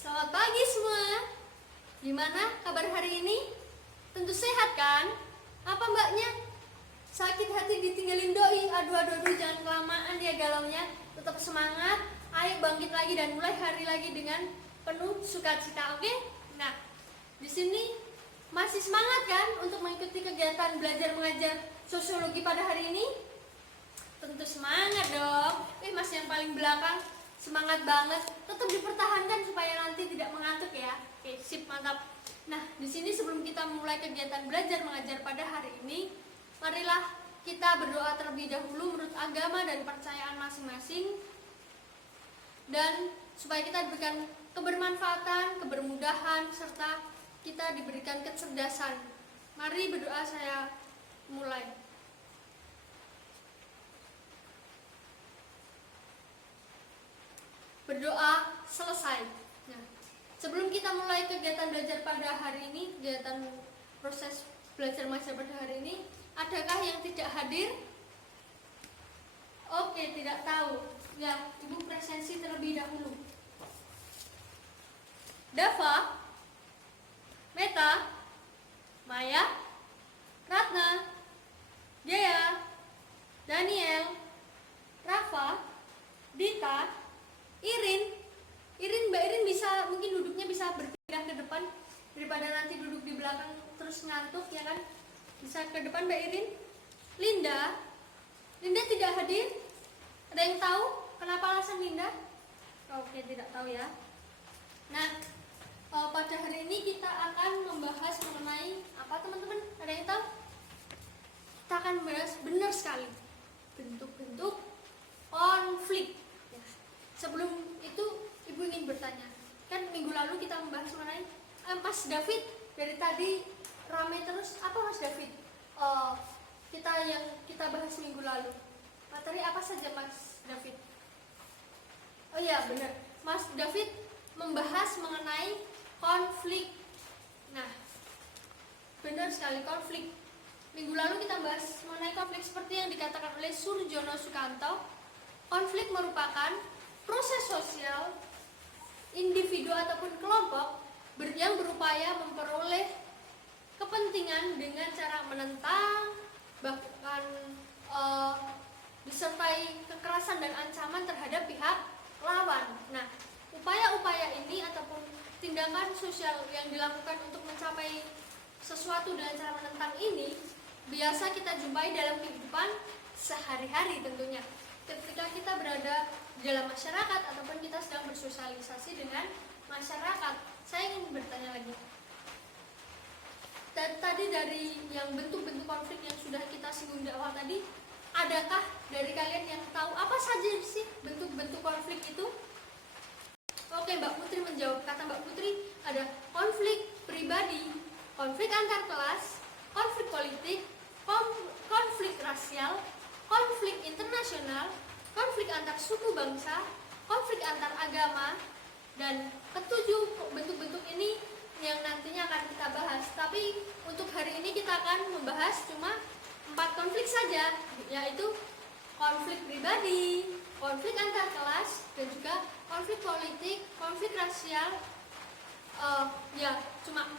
Selamat pagi semua. Gimana kabar hari ini? Tentu sehat kan? Apa mbaknya? Sakit hati ditinggalin doi. Aduh, jangan kelamaan ya galaunya. Tetap semangat. Ayo bangkit lagi dan mulai hari lagi dengan penuh sukacita, oke? Nah, di sini masih semangat kan untuk mengikuti kegiatan belajar mengajar sosiologi pada hari ini? Tentu semangat dong. Mas yang paling belakang semangat banget, tetap dipertahankan supaya nanti tidak mengantuk ya. Oke, sip, mantap. Nah, di sini sebelum kita mulai kegiatan belajar mengajar pada hari ini, marilah kita berdoa terlebih dahulu menurut agama dan kepercayaan masing-masing, dan supaya kita diberikan kebermanfaatan, kebermudahan, serta kita diberikan kecerdasan. Mari berdoa, saya mulai. Berdoa selesai. Nah, sebelum kita mulai kegiatan belajar pada hari ini, kegiatan proses belajar mengajar pada hari ini, adakah yang tidak hadir? Oke, tidak tahu. Ya, Ibu presensi terlebih dahulu. Dava, Meta, Maya, Ratna, Jaya, Daniel, Rafa, Dita, Irin, Mbak Irin bisa, mungkin duduknya bisa berpindah ke depan daripada nanti duduk di belakang terus ngantuk ya kan? Bisa ke depan Mbak Irin. Linda tidak hadir. Ada yang tahu kenapa alasan Linda? Oke, tidak tahu ya. Nah, pada hari ini kita akan membahas mengenai apa teman-teman? Ada yang tahu? Kita akan membahas, benar sekali, bentuk-bentuk konflik. Sebelum itu Ibu ingin bertanya, kan minggu lalu kita membahas mengenai Mas David, dari tadi ramai terus, apa Mas David? Yang kita bahas minggu lalu, materi apa saja Mas David? Oh iya benar, Mas David membahas mengenai konflik. Nah, benar sekali, konflik. Minggu lalu kita bahas mengenai konflik seperti yang dikatakan oleh Surjono Sukanto. Konflik merupakan proses sosial individu ataupun kelompok yang berupaya memperoleh kepentingan dengan cara menentang, bahkan disertai kekerasan dan ancaman terhadap pihak lawan. Nah, upaya-upaya ini ataupun tindakan sosial yang dilakukan untuk mencapai sesuatu dengan cara menentang ini biasa kita jumpai dalam kehidupan sehari-hari tentunya. Ketika kita berada dalam masyarakat ataupun kita sedang bersosialisasi dengan masyarakat. Saya ingin bertanya lagi. Tadi dari yang bentuk-bentuk konflik yang sudah kita singgung di awal tadi, adakah dari kalian yang tahu apa saja sih bentuk-bentuk konflik itu? Oke, Mbak Putri menjawab. Kata Mbak Putri, ada konflik pribadi, konflik antar kelas, konflik politik, konflik rasial, konflik internasional, konflik antar suku bangsa, konflik antar agama, dan ketujuh bentuk-bentuk ini yang nantinya akan kita bahas. Tapi untuk hari ini kita akan membahas cuma 4 konflik saja, yaitu konflik pribadi, konflik antar kelas, dan juga konflik politik, konflik rasial. Cuma 4.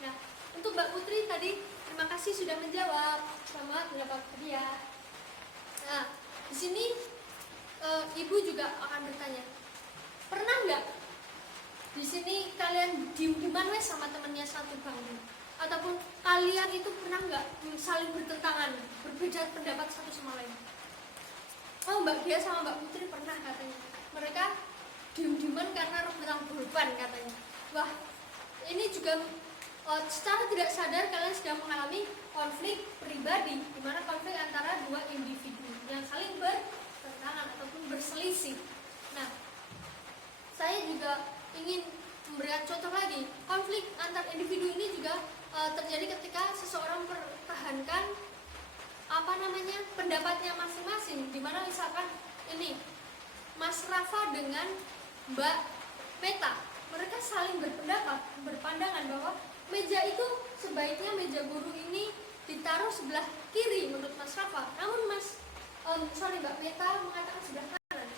Nah, untuk Mbak Putri tadi terima kasih sudah menjawab. Selamat mendapat hadiah. Nah, di sini Ibu juga akan bertanya, pernah nggak di sini kalian diem-dieman wes sama temennya satu bangku, ataupun kalian itu pernah nggak saling bertentangan, berbeda pendapat satu sama lain? Oh, Mbak Dia sama Mbak Putri pernah katanya. Mereka diem-dieman karena rebutan bulban katanya. Wah, ini juga secara tidak sadar kalian sedang mengalami konflik pribadi, di mana konflik antara dua individu yang saling bertentangan ataupun berselisih. Nah, saya juga ingin memberikan contoh lagi. Konflik antar individu ini juga terjadi ketika seseorang mempertahankan pendapatnya masing-masing, di mana misalkan ini Mas Rafa dengan Mbak Meta, mereka saling berpandangan bahwa meja itu sebaiknya meja guru ini ditaruh sebelah kiri menurut Mas Rafa, namun Mbak Meta mengatakan sebelah kanan.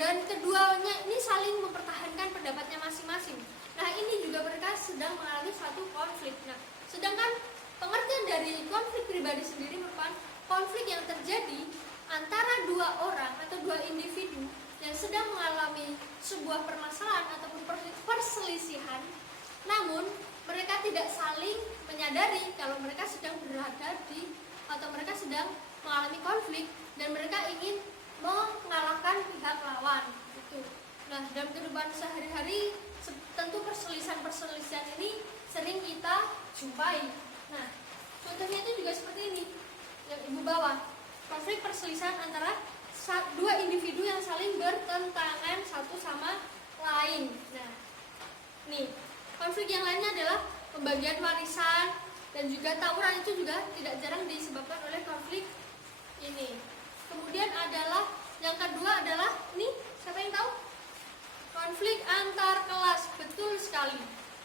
dan keduanya ini saling mempertahankan pendapatnya masing-masing. Nah, ini juga mereka sedang mengalami suatu konflik. Nah, sedangkan pengertian dari konflik pribadi sendiri merupakan konflik yang terjadi antara dua orang atau dua individu yang sedang mengalami sebuah permasalahan ataupun perselisihan, namun mereka tidak saling menyadari kalau mereka sedang berada di atau mereka sedang mengalami konflik dan mereka ingin mengalahkan pihak lawan gitu. Nah, dalam kehidupan sehari-hari tentu perselisihan ini sering kita jumpai. Nah, contohnya itu juga seperti ini yang Ibu bawa, konflik perselisihan antara dua individu yang saling bertentangan satu sama lain. Nah, nih konflik yang lainnya adalah pembagian warisan dan juga tawuran, itu juga tidak jarang disebabkan oleh konflik ini. Kemudian adalah yang kedua adalah nih, siapa yang tahu? Konflik antar kelas, betul sekali.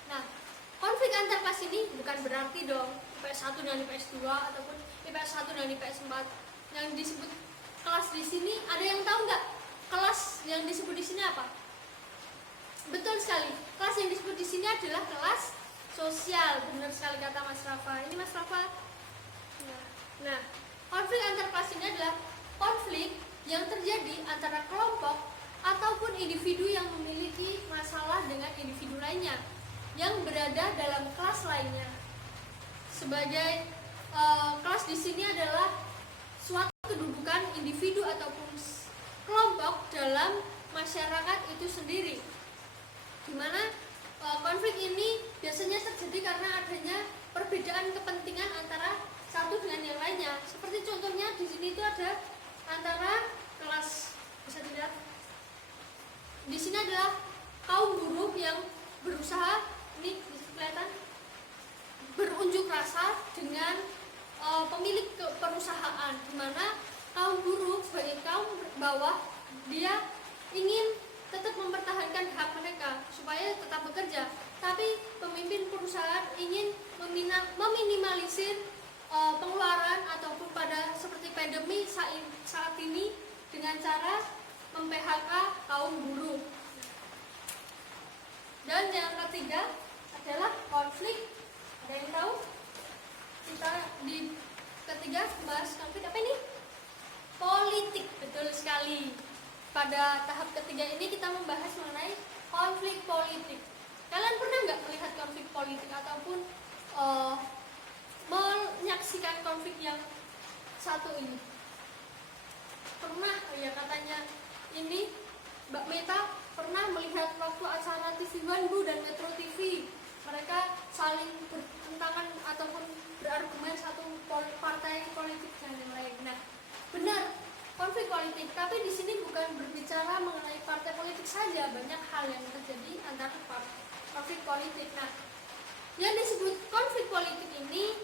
Nah, konflik antar kelas ini bukan berarti dong IPS 1 dan IPS 2 ataupun IPS 1 dan IPS 4. Yang disebut kelas di sini, ada yang tahu nggak? Kelas yang disebut di sini apa? Betul sekali. Kelas yang disebut di sini adalah kelas sosial. Benar sekali kata Mas Rafa. Ini Mas Rafa. Nah, konflik antar kelas ini adalah konflik yang terjadi antara kelompok ataupun individu yang memiliki masalah dengan individu lainnya yang berada dalam kelas lainnya. Sebagai kelas di sini adalah suatu kedudukan individu ataupun kelompok dalam masyarakat itu sendiri, di mana konflik ini biasanya terjadi karena adanya perbedaan kepentingan antara satu dengan yang lainnya. Seperti contohnya di sini itu ada antara kelas, bisa dilihat di sini adalah kaum buruh yang berusaha, ini bisa kelihatan, berunjuk rasa dengan pemilik perusahaan, di mana kaum buruh sebagai kaum bawah dia ingin tetap mempertahankan hak mereka supaya tetap bekerja, tapi pemimpin perusahaan ingin meminimalisir pengeluaran ataupun pada seperti pandemi saat ini dengan cara mem-PHK kaum buruh. Dan yang ketiga adalah konflik, ada yang tahu? Kita di ketiga membahas konflik apa ini? Politik, betul sekali. Pada tahap ketiga ini kita membahas mengenai konflik politik. Kalian pernah nggak melihat konflik politik ataupun menyaksikan konflik yang satu ini? Pernah ya katanya ini Mbak Meta pernah melihat waktu acara TV One Bu dan Metro TV. Mereka saling bertentangan ataupun berargumen satu partai politik dan yang lain. Nah, benar konflik politik, tapi di sini bukan berbicara mengenai partai politik saja, banyak hal yang terjadi antara konflik politik. Nah, yang disebut konflik politik ini,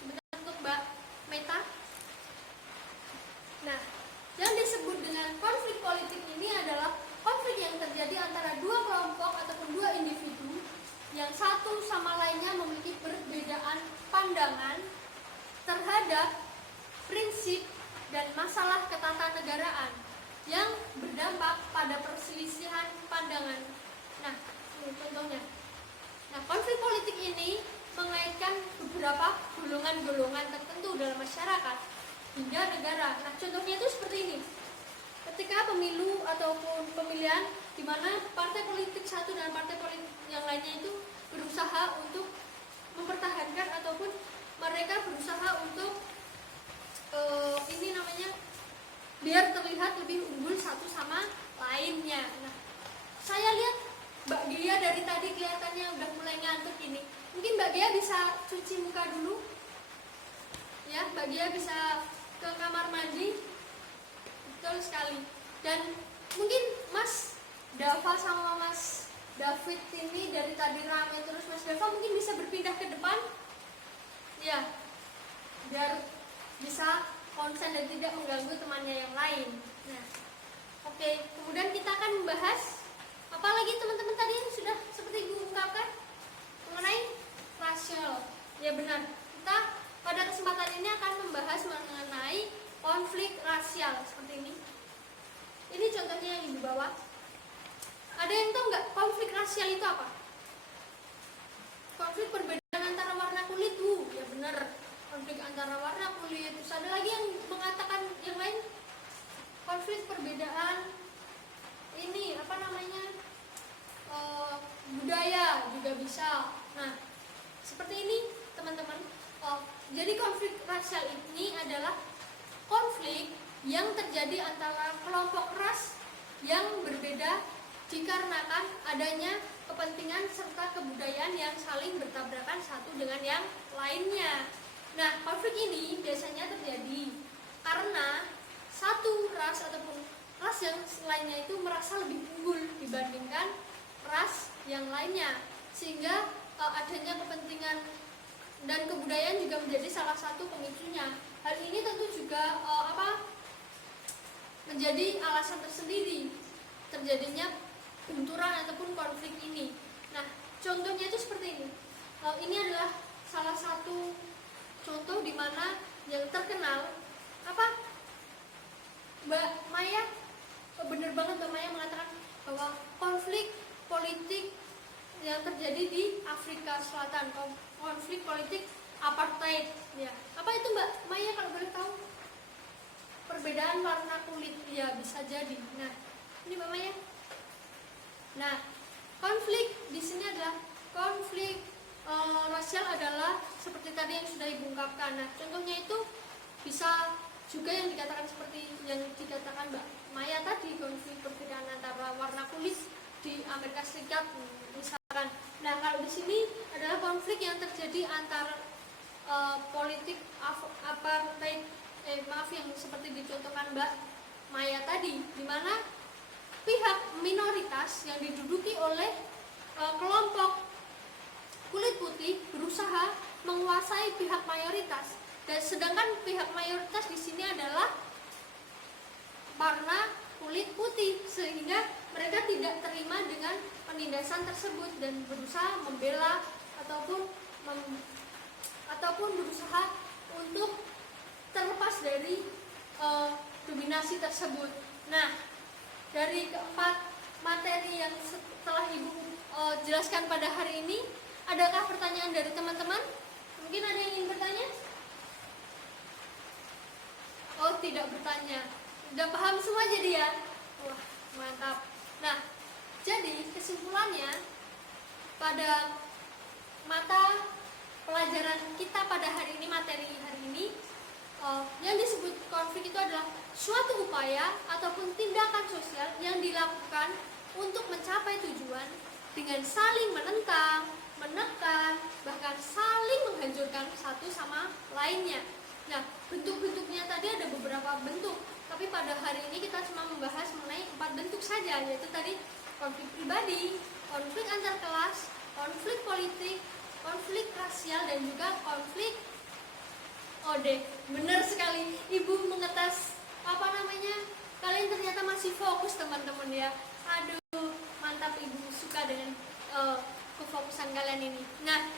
sebentar untuk Mbak Meta. Nah, yang disebut dengan konflik politik ini adalah konflik yang terjadi antara dua kelompok ataupun dua individu yang satu sama lainnya memiliki perbedaan pandangan terhadap prinsip dan masalah ketatanegaraan yang berdampak pada perselisihan pandangan. Nah, ini contohnya. Nah, konflik politik ini mengaitkan beberapa golongan-golongan tertentu dalam masyarakat hingga negara. Nah, contohnya itu seperti ini. Ketika pemilu ataupun pemilihan di mana partai politik satu dan partai politik yang lainnya itu berusaha untuk mempertahankan ataupun mereka berusaha untuk ini namanya biar terlihat lebih unggul satu sama lainnya. Nah, saya lihat Mbak Gia dari tadi kelihatannya udah mulai ngantuk ini. Mungkin Mbak Gia bisa cuci muka dulu. Ya, Mbak Gia bisa ke kamar mandi. Betul sekali. Dan mungkin Mas Dava sama Mas David ini dari tadi rame terus. Mas Dava mungkin bisa berpindah ke depan. Ya, biar bisa konsen dan tidak mengganggu temannya yang lain. Nah, oke. Kemudian kita akan membahas apa lagi teman-teman tadi yang sudah seperti Ibu ungkapkan mengenai rasial. Ya benar. Kita pada kesempatan ini akan membahas mengenai konflik rasial seperti ini. Ini contohnya yang di bawah. Ada yang tahu nggak konflik rasial itu apa? Konflik perbedaan antara warna kulit, ya benar. Konflik antara warna kulit. Terus ada lagi yang mengatakan yang lain, konflik perbedaan ini apa namanya, budaya juga bisa. Nah, seperti ini teman-teman. Jadi konflik rasial ini adalah konflik yang terjadi antara kelompok ras yang berbeda dikarenakan adanya kepentingan serta kebudayaan yang saling bertabrakan satu dengan yang lainnya. Nah, konflik ini biasanya terjadi karena satu ras ataupun ras yang lainnya itu merasa lebih unggul dibandingkan ras yang lainnya, sehingga adanya kepentingan dan kebudayaan juga menjadi salah satu pemicunya. Hal ini tentu juga menjadi alasan tersendiri terjadinya benturan ataupun konflik ini. Nah, contohnya itu seperti ini. Ini adalah salah satu contoh di mana yang terkenal Mbak Maya, benar banget Mbak Maya mengatakan bahwa konflik politik yang terjadi di Afrika Selatan, konflik politik apartheid, ya. Apa itu Mbak Maya kalau boleh tahu? Perbedaan warna kulit, ya bisa jadi. Nah, ini Mbak Maya. Nah, konflik di sini adalah konflik rasial adalah seperti tadi yang sudah Ibu ungkapkan. Nah, contohnya itu bisa juga yang dikatakan seperti yang dikatakan Mbak Maya tadi, konflik perbedaan antara warna kulit di Amerika Serikat misalkan. Nah, kalau di sini adalah konflik yang terjadi antara politik apartheid, yang seperti dicontohkan Mbak Maya tadi, di mana pihak minoritas yang diduduki oleh kelompok kulit putih berusaha menguasai pihak mayoritas, dan sedangkan pihak mayoritas di sini adalah warna kulit putih, sehingga mereka tidak terima dengan penindasan tersebut dan berusaha membela ataupun berusaha untuk terlepas dari dominasi tersebut. Nah, dari keempat materi yang telah Ibu jelaskan pada hari ini, adakah pertanyaan dari teman-teman? Mungkin ada yang ingin bertanya? Oh, tidak bertanya. Sudah paham semua jadi ya? Wah, mantap. Nah, jadi kesimpulannya pada mata pelajaran kita pada hari ini, materi hari ini, yang disebut konflik itu adalah suatu upaya ataupun tindakan sosial yang dilakukan untuk mencapai tujuan dengan saling menentang, menekan, bahkan saling menghancurkan satu sama lainnya. Nah, bentuk-bentuknya tadi ada beberapa bentuk, tapi pada hari ini kita cuma membahas mengenai 4 bentuk saja, yaitu tadi konflik pribadi, konflik antar kelas, konflik politik, konflik rasial, dan juga konflik benar sekali, Ibu mengetas kalian ternyata masih fokus teman-teman ya. Aduh, mantap, Ibu suka dengan kefokusan kalian ini. Nah,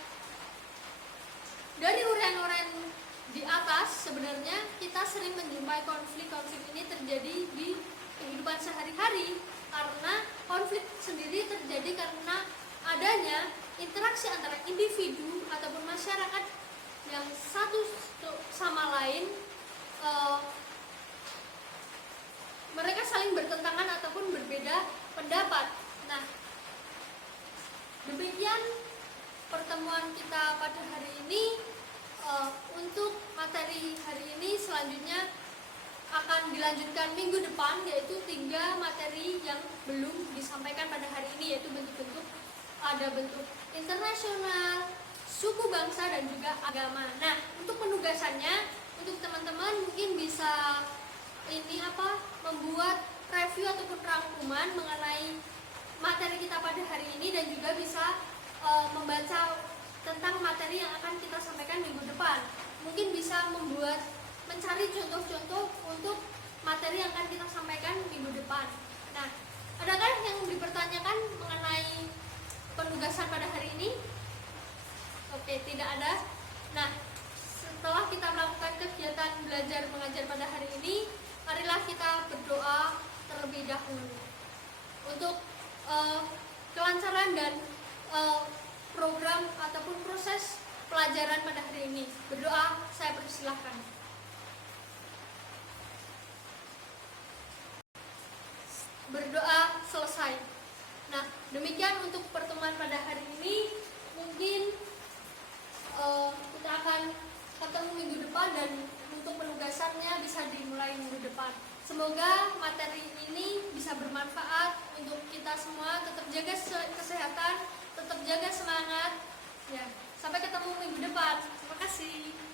dari uraian-uraian di atas, sebenarnya kita sering menjumpai konflik-konflik ini terjadi di kehidupan sehari-hari, karena konflik sendiri terjadi karena adanya interaksi antara individu ataupun masyarakat yang satu sama lain, mereka saling bertentangan ataupun berbeda pendapat. Nah, demikian pertemuan kita pada hari ini. Untuk materi hari ini selanjutnya akan dilanjutkan minggu depan, yaitu 3 materi yang belum disampaikan pada hari ini, yaitu bentuk-bentuk, ada bentuk internasional, suku bangsa, dan juga agama. Nah, untuk penugasannya, untuk teman-teman mungkin bisa membuat review ataupun rangkuman mengenai materi kita pada hari ini, dan juga bisa membaca tentang materi yang akan kita sampaikan minggu depan. Mungkin bisa mencari contoh-contoh untuk materi yang akan kita sampaikan minggu depan. Nah, adakah yang dipertanyakan mengenai penugasan pada hari ini? Oke, tidak ada. Nah, setelah kita melakukan kegiatan belajar mengajar pada hari ini, marilah kita berdoa terlebih dahulu. Untuk kelancaran dan program ataupun proses pelajaran pada hari ini, berdoa saya persilahkan. Berdoa selesai. Nah, demikian untuk pertemuan pada hari ini. Mungkin kita akan ketemu minggu depan dan untuk penugasannya bisa dimulai minggu depan. Semoga materi ini bisa bermanfaat untuk kita semua. Tetap jaga kesehatan, tetap jaga semangat. Ya, sampai ketemu minggu depan. Terima kasih.